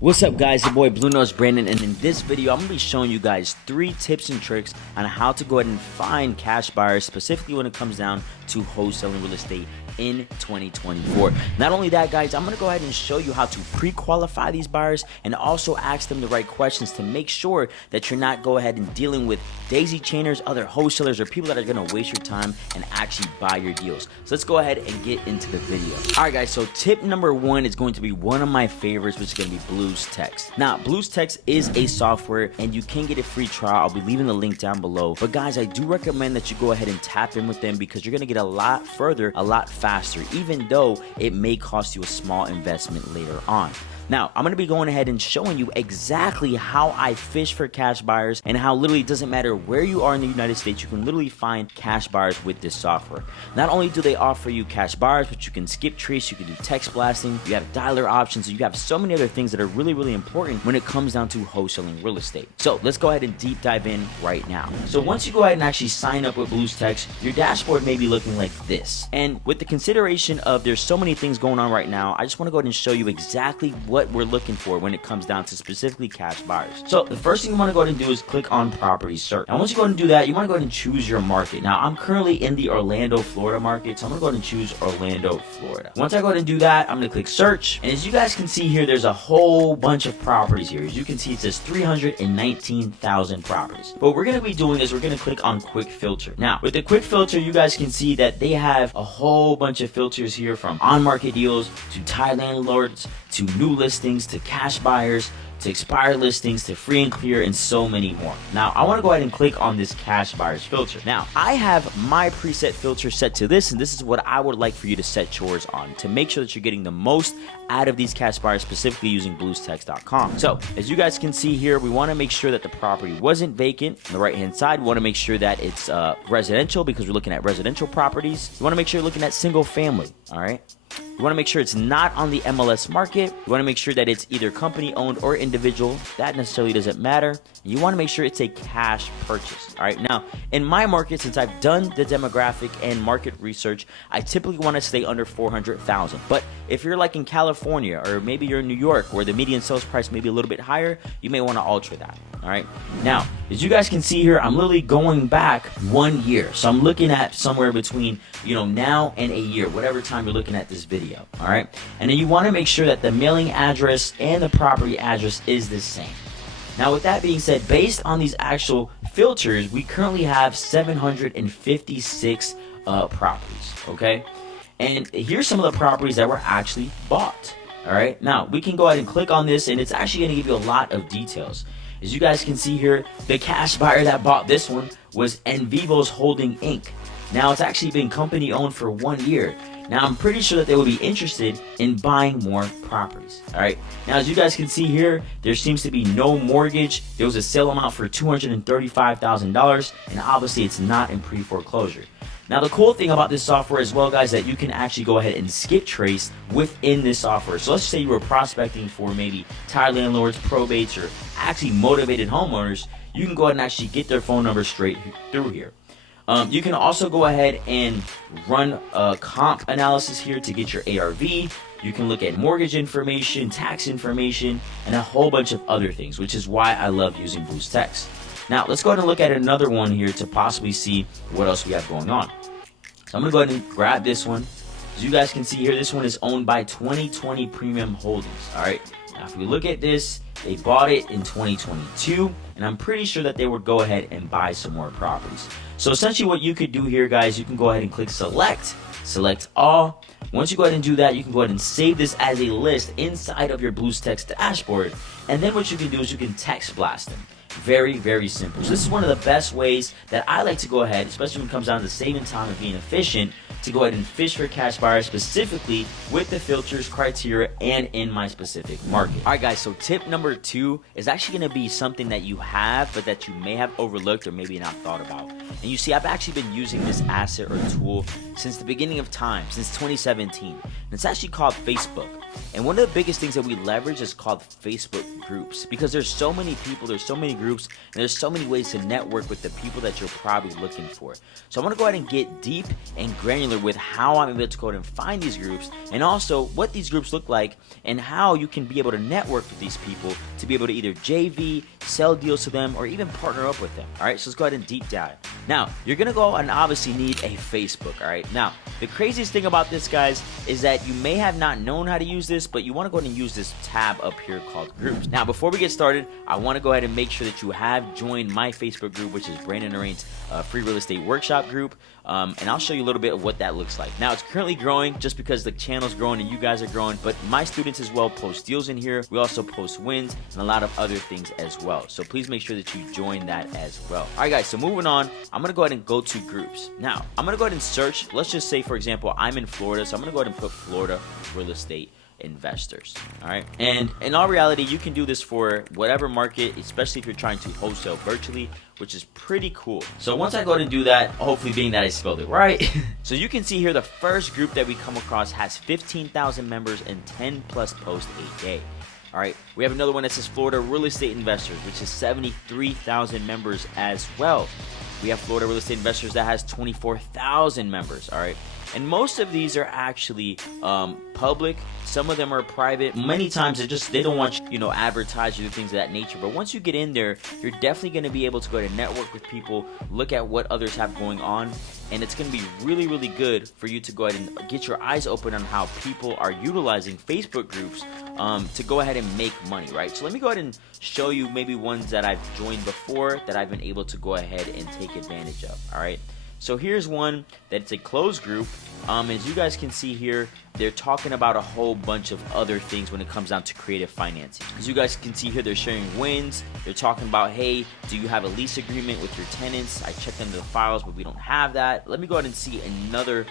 What's up guys, your boy Bluenotesbrandon, and in this video I'm going to be showing you guys 3 tips and tricks on how to go ahead and find cash buyers, specifically when it comes down to wholesaling real estate in 2024. Not only that guys, I'm going to go ahead and show you how to pre-qualify these buyers and also ask them the right questions to make sure that you're not go ahead and dealing with daisy chainers, other wholesalers, or people that are going to waste your time and actually buy your deals. So let's go ahead and get into the video. Alright guys, so tip number 1 is going to be one of my favorites, which is going to be Bluenotesbrandon. Now, Bluenotesbrandon is a software and you can get a free trial. I'll be leaving the link down below. But guys, I do recommend that you go ahead and tap in with them because you're going to get a lot further, a lot faster, even though it may cost you a small investment later on. Now, I'm going to be going ahead and showing you exactly how I fish for cash buyers and how literally it doesn't matter where you are in the United States, you can literally find cash buyers with this software. Not only do they offer you cash buyers, but you can skip trace, you can do text blasting, you have dialer options, you have so many other things that are really important when it comes down to wholesaling real estate. So let's go ahead and deep dive in right now. So once you go ahead and actually sign up with Bluenotesbrandon, your dashboard may be looking like this. And with the consideration of there's so many things going on right now, I just want to go ahead and show you exactly what we're looking for when it comes down to specifically cash buyers. So the first thing you want to go ahead and do is click on property search. Now once you go ahead and do that, you want to go ahead and choose your market. Now I'm currently in the Orlando, Florida market, so I'm going to go ahead and choose Orlando, Florida. Once I go ahead and do that, I'm going to click search, and as you guys can see here, there's a whole bunch of properties here. As you can see, it says 319,000 properties. But what we're going to be doing is we're going to click on quick filter. Now with the quick filter, you guys can see that they have a whole bunch of filters here, from on-market deals to tie landlords to new listings to cash buyers to expired listings to free and clear, and so many more. Now I want to go ahead and click on this cash buyers filter. Now I have my preset filter set to this, and this is what I would like for you to set yours on to make sure that you're getting the most out of these cash buyers, specifically using Bluenotesbrandon.com. So as you guys can see here, we want to make sure that the property wasn't vacant. On the right hand side, we want to make sure that it's residential, because we're looking at residential properties. You want to make sure you're looking at single family. All right, you want to make sure it's not on the MLS market. You want to make sure that it's either company owned or individual. That necessarily doesn't matter. You want to make sure it's a cash purchase. All right, now in my market, since I've done the demographic and market research, I typically want to stay under 400,000. But if you're like in California, or maybe you're in New York, where the median sales price may be a little bit higher, you may want to alter that. All right, now as you guys can see here, I'm literally going back 1 year, so I'm looking at somewhere between now and a year, whatever time you're looking at this video. All right, and then you want to make sure that the mailing address and the property address is the same. Now with that being said, based on these actual filters, we currently have 756 properties. Okay, and here's some of the properties that were actually bought. All right, now we can go ahead and click on this, and it's actually going to give you a lot of details. As you guys can see here, the cash buyer that bought this one was Envivos Holding Inc. Now it's actually been company owned for 1 year. Now I'm pretty sure that they would be interested in buying more properties. All right, now as you guys can see here, there seems to be no mortgage. There was a sale amount for $235,000, and obviously it's not in pre-foreclosure. Now the cool thing about this software as well, guys, that you can actually go ahead and skip trace within this software. So let's say you were prospecting for maybe tired landlords, probates, or actually motivated homeowners. You can go ahead and actually get their phone number straight through here. You can also go ahead and run a comp analysis here to get your ARV. You can look at mortgage information, tax information, and a whole bunch of other things, which is why I love using Bluenotesbrandon. Now let's go ahead and look at another one here to possibly see what else we have going on. So I'm going to go ahead and grab this one. As you guys can see here, this one is owned by 2020 Premium Holdings. All right, now if we look at this, they bought it in 2022, and I'm pretty sure that they would go ahead and buy some more properties. So essentially what you could do here, guys, you can go ahead and click select all. Once you go ahead and do that, you can go ahead and save this as a list inside of your Bluenotesbrandon dashboard, and then what you can do is you can text blast them. Very simple. So this is one of the best ways that I like to go ahead, especially when it comes down to saving time and being efficient, to go ahead and fish for cash buyers, specifically with the filters, criteria, and in my specific market. All right, guys, so tip number 2 is actually going to be something that you have, but that you may have overlooked or maybe not thought about. And you see, I've actually been using this asset or tool since the beginning of time, since 2017. And it's actually called Facebook. And one of the biggest things that we leverage is called Facebook groups, because there's so many people, there's so many groups, and there's so many ways to network with the people that you're probably looking for. So I want to go ahead and get deep and granular with how I'm able to go ahead and find these groups, and also what these groups look like and how you can be able to network with these people to be able to either JV, sell deals to them, or even partner up with them. All right, so let's go ahead and deep dive. Now, you're going to go and obviously need a Facebook. All right, now the craziest thing about this, guys, is that you may have not known how to use this, but you want to go ahead and use this tab up here called groups. Now, before we get started, I want to go ahead and make sure that you have joined my Facebook group, which is Brandon Arain's free real estate workshop group. And I'll show you a little bit of what that looks like. Now, it's currently growing just because the channel's growing and you guys are growing, but my students as well post deals in here. We also post wins and a lot of other things as well. So please make sure that you join that as well. All right, guys, so moving on, I'm going to go ahead and go to groups. Now, I'm going to go ahead and search. Let's just say, for example, I'm in Florida, so I'm going to go ahead and put Florida real estate investors. All right, and in all reality, you can do this for whatever market, especially if you're trying to wholesale virtually, which is pretty cool. So once I go ahead and do that, hopefully being that I spelled it right, so you can see here the first group that we come across has 15,000 members and 10 plus posts a day. All right, we have another one that says Florida real estate investors, which is 73,000 members as well. We have Florida real estate investors that has 24,000 members. All right, and most of these are actually public. Some of them are private. Many times they don't want you know, advertise or things of that nature. But once you get in there, you're definitely going to be able to go to network with people, look at what others have going on, and it's going to be really, really good for you to go ahead and get your eyes open on how people are utilizing Facebook groups to go ahead and make money, right? So let me go ahead and show you maybe ones that I've joined before that I've been able to go ahead and take advantage of. All right, so here's one that's a closed group. As you guys can see here, they're talking about a whole bunch of other things when it comes down to creative financing. As you guys can see here, they're sharing wins. They're talking about, hey, do you have a lease agreement with your tenants? I checked into the files, but we don't have that. Let me go ahead and see another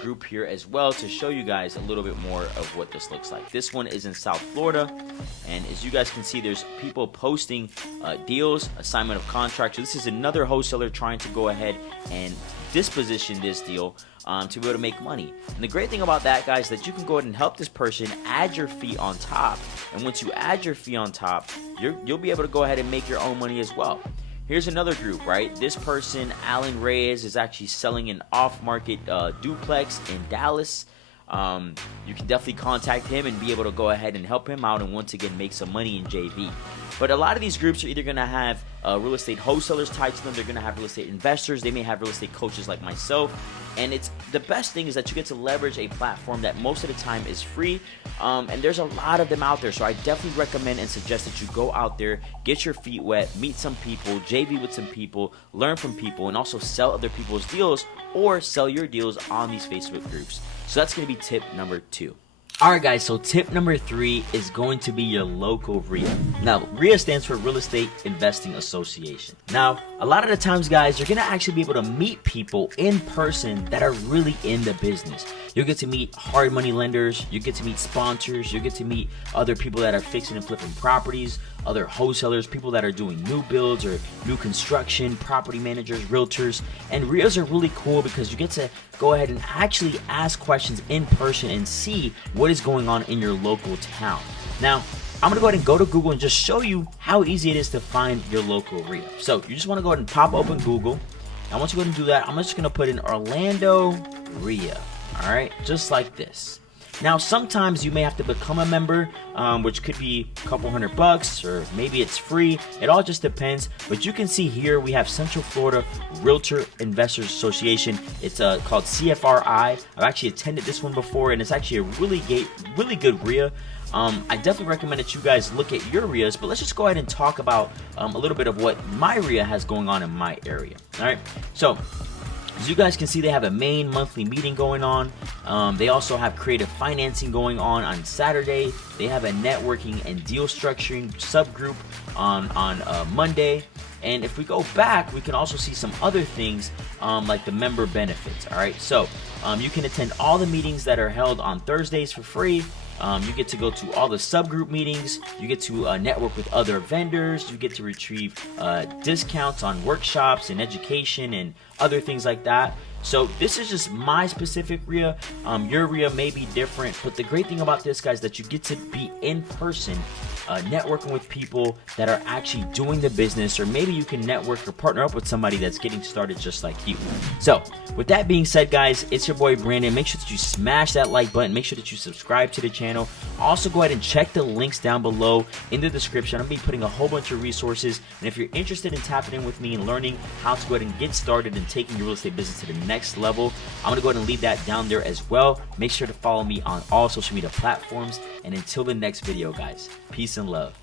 group here as well to show you guys a little bit more of what this looks like. This one is in South Florida, and as you guys can see, there's people posting deals, assignment of contracts. So this is another wholesaler trying to go ahead and disposition this deal to be able to make money. And the great thing about that, guys, is that you can go ahead and help this person, add your fee on top, and once you add your fee on top, you'll be able to go ahead and make your own money as well. Here's another group, right? This person, Alan Reyes, is actually selling an off-market duplex in Dallas. You can definitely contact him and be able to go ahead and help him out and once again make some money in JV. But a lot of these groups are either going to have real estate wholesalers tied to them. They're going to have real estate investors. They may have real estate coaches like myself. And it's the best thing is that you get to leverage a platform that most of the time is free. And there's a lot of them out there. So I definitely recommend and suggest that you go out there, get your feet wet, meet some people, JV with some people, learn from people, and also sell other people's deals or sell your deals on these Facebook groups. So that's going to be tip number 2. Alright guys, so tip number 3 is going to be your local RIA. Now, RIA stands for Real Estate Investing Association. Now, a lot of the times, guys, you're going to actually be able to meet people in person that are really in the business. You'll get to meet hard money lenders, you get to meet sponsors, you get to meet other people that are fixing and flipping properties, other wholesalers, people that are doing new builds or new construction, property managers, realtors. And RIAs are really cool because you get to go ahead and actually ask questions in person and see what is going on in your local town. Now, I'm going to go ahead and go to Google and just show you how easy it is to find your local RIA. So you just want to go ahead and pop open Google. And once you go ahead and do that, I'm just going to put in Orlando RIA. All right, just like this. Now, sometimes you may have to become a member, which could be a couple $100 or maybe it's free. It all just depends. But you can see here we have Central Florida Realtor Investors Association. It's called CFRI. I've actually attended this one before, and it's actually a really good RIA. I definitely recommend that you guys look at your RIAs, but let's just go ahead and talk about a little bit of what my RIA has going on in my area. All right, so as you guys can see, they have a main monthly meeting going on. They also have creative financing going on Saturday. They have a networking and deal structuring subgroup on Monday. And if we go back, we can also see some other things like the member benefits. All right, so you can attend all the meetings that are held on Thursdays for free. You get to go to all the subgroup meetings. You get to network with other vendors. You get to retrieve discounts on workshops and education and other things like that. So this is just my specific RIA. Your RIA may be different, but the great thing about this, guys, is that you get to be in person, networking with people that are actually doing the business, or maybe you can network or partner up with somebody that's getting started just like you. So with that being said, guys, it's your boy Brandon. Make sure that you smash that like button. Make sure that you subscribe to the channel. Also, go ahead and check the links down below in the description. I'm going to be putting a whole bunch of resources, and if you're interested in tapping in with me and learning how to go ahead and get started and taking your real estate business to the next level, I'm going to go ahead and leave that down there as well. Make sure to follow me on all social media platforms, and until the next video, guys, peace and love.